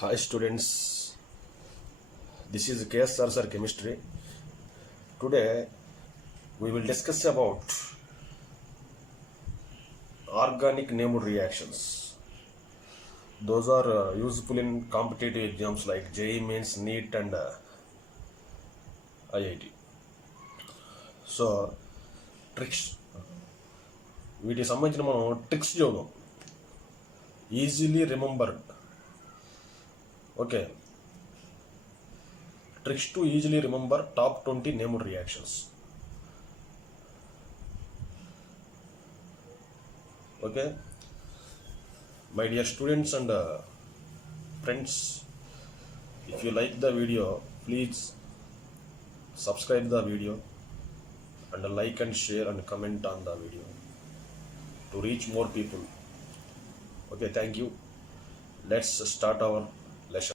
Hi students, this is KSR Sir Chemistry. Today we will discuss about organic named reactions. Those are useful in competitive exams like JEE Mains, NEET and IIT. So tricks వీటికి సంబంధించిన మనం ట్రిక్స్ చూద్దాం. Easily remembered. Okay, tricks to easily remember top 20 named reactions. Okay, my dear students and friends, if you like the video, please subscribe the video and like and share and comment on the video to reach more people. Okay, thank you. Let's start our lesson.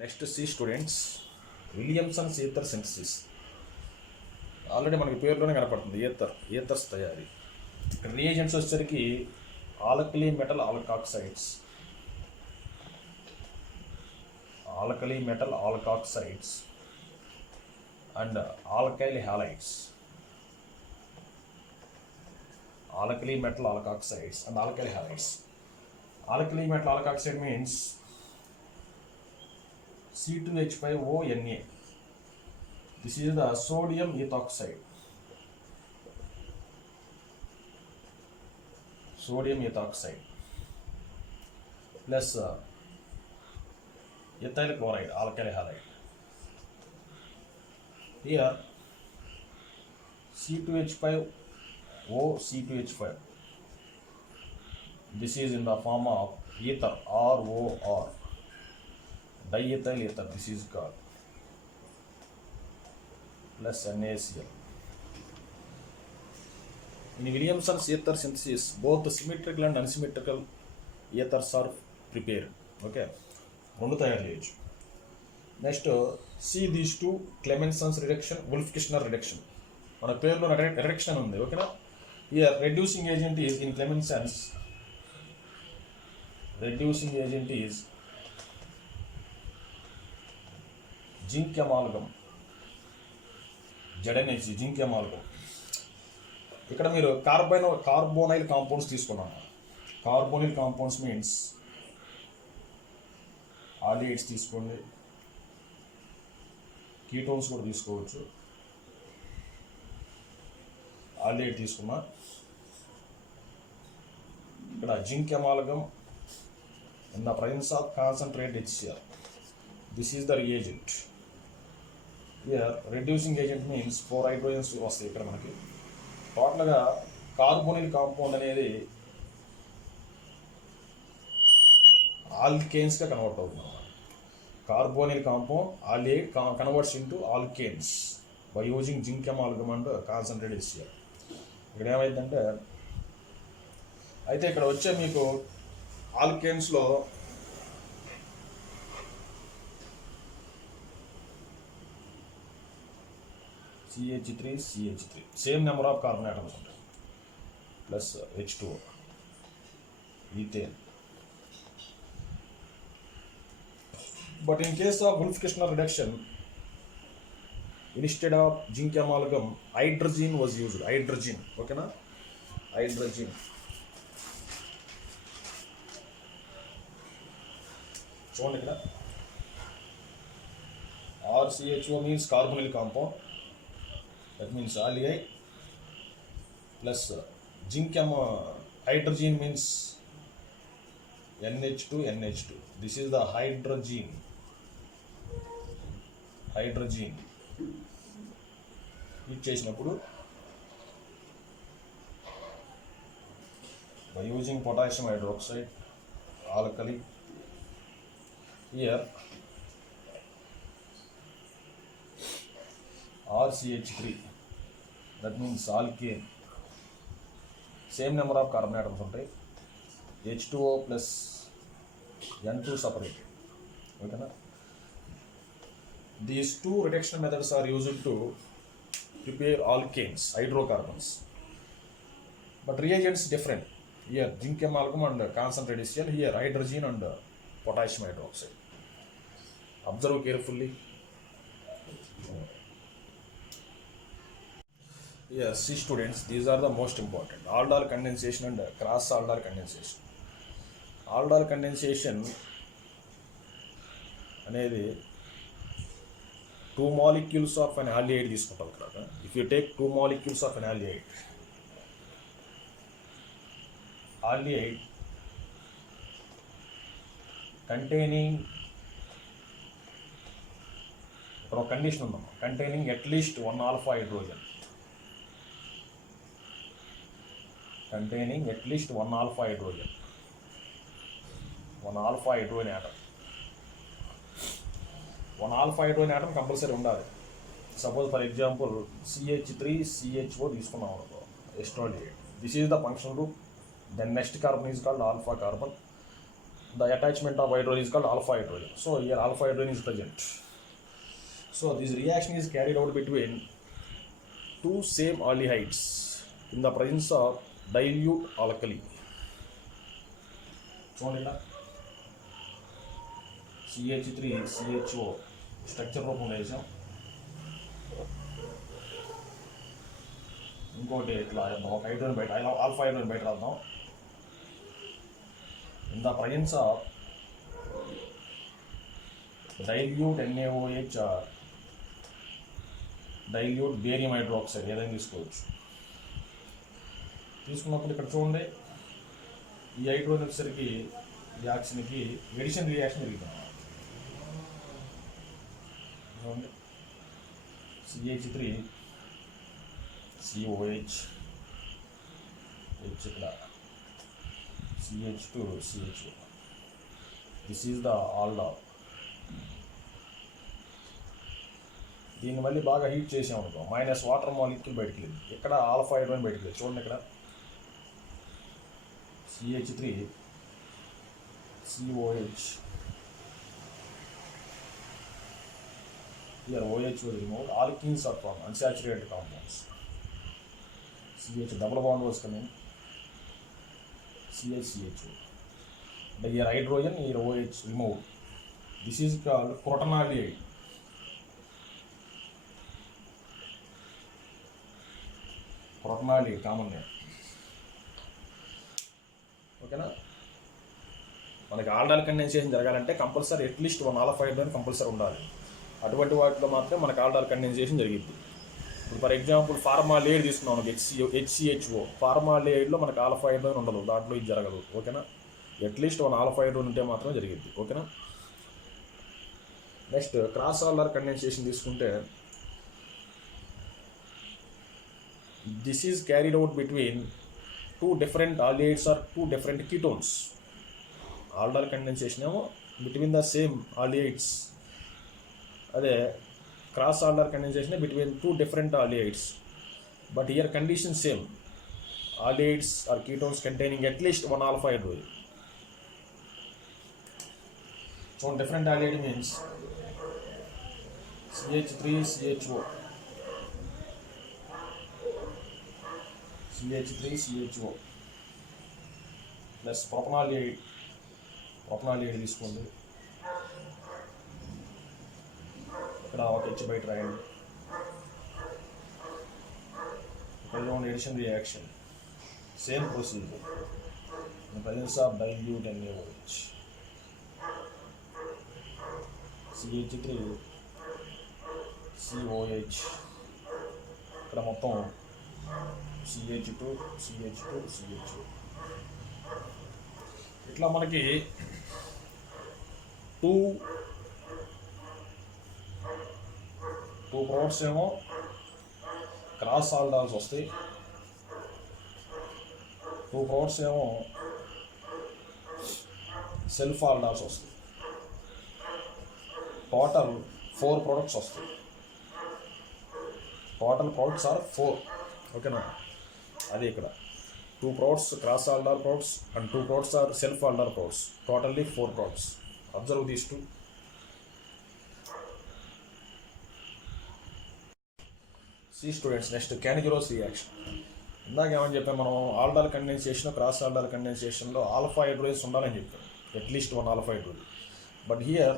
Next see students, Williamson's ether synthesis. Already మనకి పేరులోనే కనపడుతుంది ethers తయారీ. ఇక్కడ reagents వచ్చేసరికి alkali metal alkoxides and alkyl halides. Alkali metal alkoxides and alkyl halides. Alkali metal alkoxide means C2H5ONa. This is the sodium ethoxide. Plus ethyl chloride, alkyl halide. Here C2H5O. This is in the form of ether, ROR. Diethyl ether, this is called, plus NaCl. In Williamson's ether synthesis, both symmetrical and unsymmetrical ethers are prepared. Okay, రెండు తయారు చేయొచ్చు. Next see these two, Clemenson's reduction, Wolff-Kishner reduction. మన పేరులో రిడక్షన్ ఉంది. ఓకేనా. Here reducing agent is in Clemenson's, reducing agent is zinc amalgam, ZnHC, zinc amalgam. ఇక్కడ మీరు carbonyl compounds తీసుకున్నాను. కార్బోనైల్ కాంపౌండ్స్ మీన్స్ ఆల్డిహైడ్స్ తీసుకోండి, కీటోన్స్ కూడా తీసుకోవచ్చు. ఆల్డిహైడ్ తీసుకున్నా. ఇక్కడ zinc amalgam in the presence of concentrate HCl. This is the reagent. Here reducing agent means 4 hydrogens వస్తాయి. ఇక్కడ మనకి టోటల్గా కార్బోనిల్ కాంపౌండ్ అనేది ఆల్కేన్స్గా కన్వర్ట్ అవుతుంది. Carbonyl compound aldehyde converts into alkanes by using zinc amalgam and concentrate HCl. ఇక్కడ ఏమైందంటే, అయితే ఇక్కడ వచ్చే మీకు ఆల్కేన్స్లో CH3 same number of carbon atoms ఉంటాయి, plus H2O, ethane. But in case of Wolff-Kishner reduction, instead of zinc amalgam hydrogen was used. Hydrogen, ఓకేనా. Hydrogen చూడండి ఇక్కడ RCHO means carbonyl compound, that means aldehyde, plus zinc hydrogen means NH2. This is the hydrogen heat చేసినప్పుడు by using potassium hydroxide, alkali. Here RCH3, that means alkane, same number of carbon atoms ఉంటాయి. H2O plus N2 separated. ఓకేనా. These two reduction methods are used to prepare alkanes, hydrocarbons. But reagents different. Here zinc amalgam and concentrated HCl. Here hydrogen and potassium hydroxide. Observe carefully. Yes, see students, these are the most important. Aldol condensation and cross aldol condensation. Aldol condensation అనేది 2 molecules of an aldehyde తీసుకుంటాం కదా. If you take 2 molecules of an aldehyde containing ఇక్కడ ఒక కండిషన్ ఉందమ్మా, containing at least 1 alpha hydrogen. Containing at least 1 alpha hydrogen. 1 alpha hydrogen atom. 1 alpha hydrogen atom compulsory ఉండాలి. Suppose for example CH3CHO తీసుకున్నాం అనుకో, ఎస్ట్రోలియేట్. This is the function group. Then next carbon is called alpha carbon. The attachment of hydrogen is called alpha hydrogen. So here alpha hydrogen is present. So this reaction is carried out between two same aldehydes in the presence of dilute alkali. చూడండి ఇలా CH3CHO structure రూపంలో వేసాం. ఇంకోటి ఇట్లా ఒక హైడ్రోజన్ బయట, alpha hydrogen బయట రాద్దాం. In the presence of dilute NaOH, dilute barium hydroxide ఏదైనా తీసుకోవచ్చు. తీసుకున్నప్పుడు ఇక్కడ చూడండి, ఈ హైడ్రోజన్ వచ్చేసరికి ఈ ఆక్సిజన్కి ఎడిషన్ రియాక్షన్ జరుగుతుంది. చూడండి CH3COH, H ఇక్కడ CH2CHO. This is the aldol. దీన్ని మళ్ళీ బాగా హీట్ చేసామనుకో, మైనస్ వాటర్ మాలిక్యూల్ బయటికి లేదు. ఇక్కడ ఆల్ఫా హైడ్రోజన్ బయటికి లేదు. చూడండి ఇక్కడ CH3COH. Here OH was removed. Alkenes are formed, unsaturated compounds. CH double bond was coming. CH-CHO. But here hydrogen, here OH removed. This is called protonaldehyde. Protonaldehyde, common name. ఓకేనా? మనకి aldol condensation జరగాలంటే compulsory at least 1 alpha hydrogen compulsory ఉండాలి. అటువంటి వాటిలో మాత్రమే మనకు aldol condensation జరిగింది. ఇప్పుడు ఫర్ ఎగ్జాంపుల్ ఫార్మాల్డిహైడ్ తీసుకున్నాం, HCHO. ఫార్మాల్డిహైడ్లో మనకు ఆల్ఫా హైడ్రోజన్ ఉండదు, దాంట్లో ఇది జరగదు. ఓకేనా? అట్లీస్ట్ 1 alpha hydrogen ఉంటే మాత్రమే జరిగింది. ఓకేనా? నెక్స్ట్ క్రాస్ ఆల్డాల్ కండెన్సేషన్ తీసుకుంటే, this is carried out between two different aldehydes or two different ketones. Aldol condensation ఏమో బిట్వీన్ ద సేమ్ aldehydes. అదే cross Alder condensation between two different aldehydes. But here condition same. Aldehydes are ketones containing at least 1 alpha hydrogen. So different aldehyde means CH3CHO, CH3CHO plus propanaldehyde తీసుకోండి. ఇక్కడ ఒక H బయట రాయండి. ఇక్కడ addition reaction, same procedure in presence of dilute NaOH. CH3COH, ఇక్కడ మొత్తం CH2CH2CH2. ఇట్లా మనకి టూ ప్రోడక్ట్స్ ఏమో క్రాస్ ఆల్డాల్స్ వస్తాయి, 2 ప్రోడక్ట్స్ ఏమో సెల్ఫ్ ఆల్డాల్స్ వస్తాయి. టోటల్ 4 ప్రోడక్ట్స్ వస్తాయి. Total products are 4. ఓకేనా? అదే ఇక్కడ 2 products cross aldol products and 2 products are self aldol products. Totally 4 products. Observe these two. See students, next Cannigero's reaction. ఇందాక ఏమని చెప్పాం మనం ఆల్డాల్ కండెన్సేషన్ క్రాస్ ఆల్డాల్ కండెన్సేషన్లో ఆల్ఫా హైడ్రోజన్స్ ఉండాలని చెప్పాం at least one alpha hydrogen. But here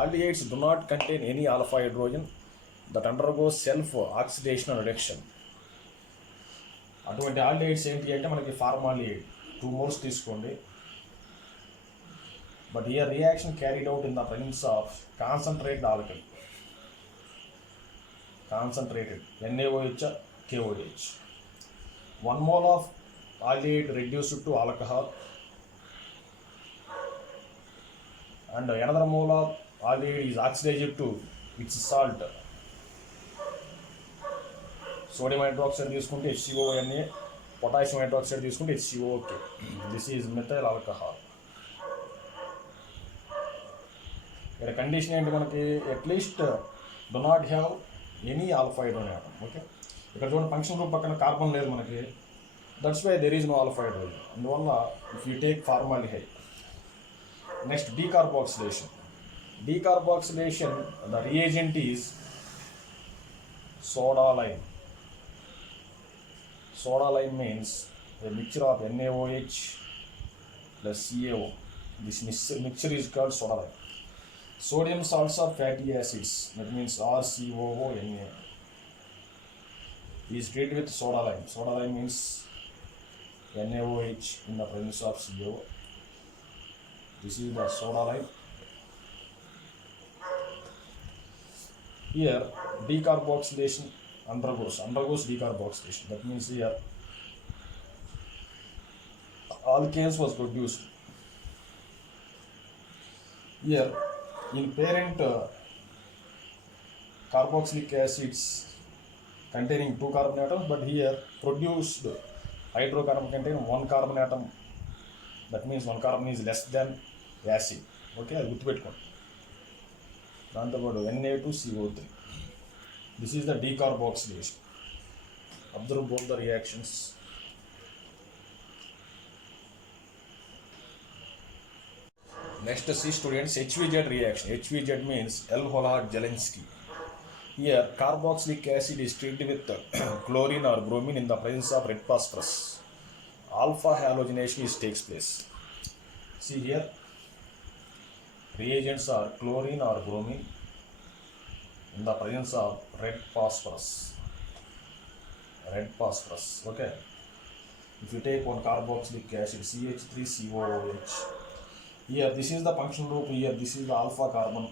aldehydes do not contain any alpha hydrogen that undergoes self oxidation or reduction. అటువంటి ఆల్డిహైడ్స్ ఏంటి అంటే మనకి ఫార్మాల్డిహైడ్ 2 moles తీసుకోండి. But here reaction carried out in the presence of concentrated alkali, concentrated NaOH KOH. 1 mole of aldehyde reduced to alcohol and another mole of aldehyde is oxidized to its salt. Sodium hydroxide తీసుకుంటే HCONA, potassium hydroxide తీసుకుంటే HCOK. This is methyl alcohol. ఇక్కడ condition ఏంటి మనకి at least do not have any alpha hydrogen atom. Okay, ఇక్కడ చూడండి function group పక్కన carbon లేదు మనకి, that's why there is no alpha hydrogen. అందువల్ల if you take formaldehyde. Next decarboxylation. Decarboxylation, the reagent is soda lime. Soda lime means a mixture of NaOH plus CaO. This mixture is called soda lime. Sodium salts are fatty acids, that means RCOONA, is treated with soda lime. Soda lime means NaOH in the presence of CaO. This is the soda lime. Here decarboxylation undergoes decarboxylation. That means here alkanes was produced. Here in parent carboxylic acids containing 2 carbon atoms, but here produced hydrocarbon contain 1 carbon atom. That means 1 carbon is less than acid. Okay, అది గుర్తుపెట్టుకోండి. దాంతోపాటు Na2CO3. This is the decarboxylation. Observe both the reactions. Next, see students, HVZ reaction. HVZ means L-Holod-Zelinsky. Here, carboxylic acid is treated with chlorine or bromine in the presence of red phosphorus. Alpha halogenation takes place. See here, reagents are chlorine or bromine in the presence of red phosphorus. Okay. If you take one carboxylic acid CH3COOH, here this is the functional group, here this is the alpha carbon,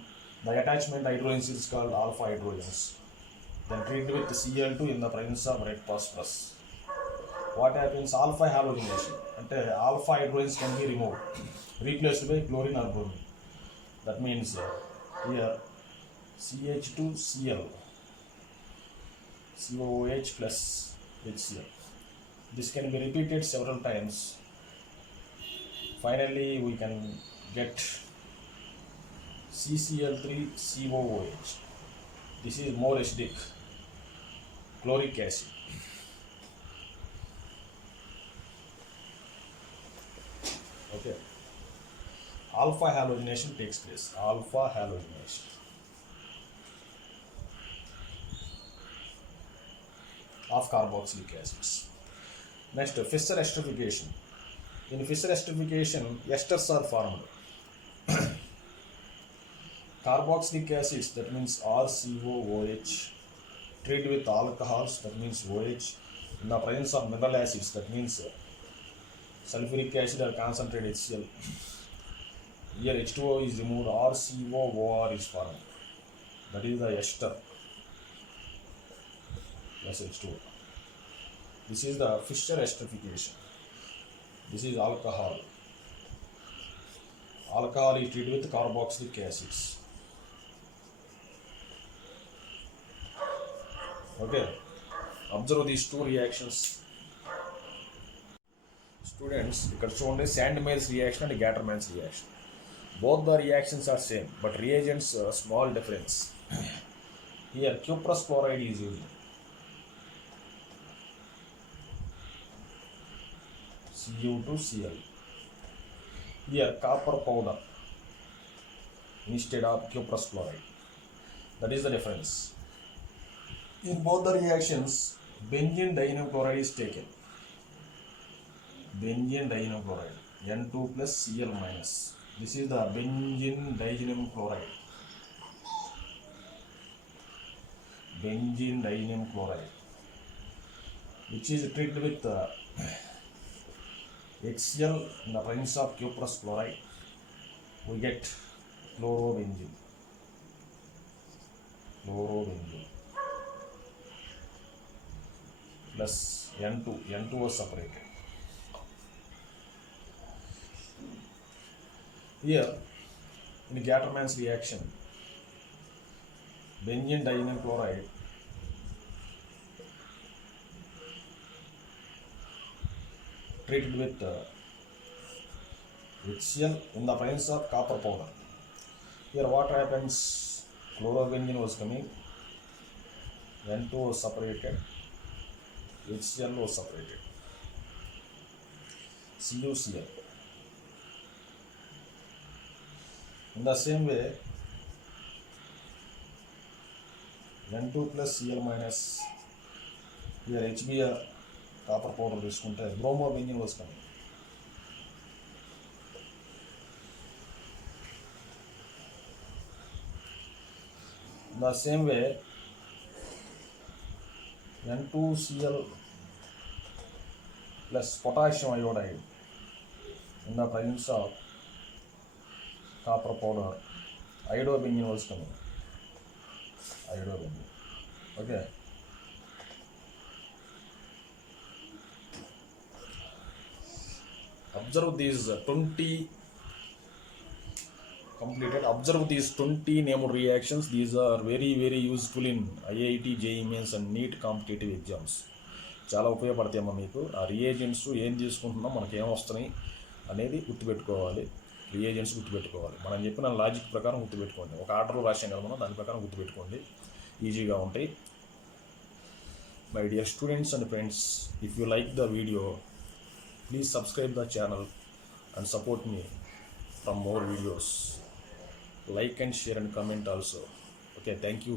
the attachment hydrogens is called alpha hydrogens, then treated with Cl2 in the presence of red phosphorus. What happens? Alpha halogenation, and alpha hydrogens can be removed, replaced by chlorine or bromine. That means here CH2Cl, COOH plus HCl. This can be repeated several times. Finally, we can get CCl3COOH. This is more acidic, chloric acid. Okay. Alpha halogenation takes place. Alpha halogenation. Of carboxylic acids. Next, Fischer esterification. In Fischer esterification, esters are formed. Carboxylic acids, that means RCOOH, treated with alcohols, that means OH, in the presence of mineral acids, that means sulfuric acid or concentrated HCl. Here H2O is removed, RCOOR is formed. That is the ester plus H2O. This is the Fischer esterification. This is alcohol. Alcohol is treated with carboxylic acids. Okay. Observe these two reactions. Students, ఇక్కడ చూడండి Sandmeier's reaction and Gattermann's reaction. Both the reactions are same, but reagents small difference. Here cuprous chloride is used. Cu2Cl. Here copper powder instead of cuprous chloride. That is the difference. In both the reactions, benzene dinochloride is taken. Benzene dinochloride, N2 plus Cl minus. This is the benzene dinochloride. Benzene dinochloride, which is treated with HCl in the presence of cuprous chloride. We get chlorobenzene. Plus N2 was separated. Here, in Gattermann's reaction, benzene dinochloride treated with HCl in the presence of copper powder. Here what happens? Chlorobenzene was coming, N2 was separated, HCl was separated, CuCl. In the same way, N2 plus Cl minus, here HBr copper powder తీసుకుంటే bromobenzene was coming. In the same way, N2Cl plus potassium iodide in the presence of copper powder, iodobenzene was coming. Iodobenzene. Okay. Observe these 20 completed. Observe these 20 named reactions. These are very useful in IIT, JEE Mains and NEET competitive exams. చాలా ఉపయోగపడతాయమ్మా మీకు. ఆ రియేజెంట్స్ ఏం తీసుకుంటున్నాం, మనకి ఏం వస్తున్నాయి అనేది గుర్తుపెట్టుకోవాలి. రియేజెంట్స్ గుర్తుపెట్టుకోవాలి. మనం చెప్పిన లాజిక్ ప్రకారం గుర్తుపెట్టుకోండి. ఒక ఆర్డర్లో రాసాం కదా మనం, దాని ప్రకారం గుర్తుపెట్టుకోండి. ఈజీగా ఉంటాయి. My dear students and friends, if you like the video, please subscribe the channel and support me from more videos. Like and share and comment also. Okay, thank you.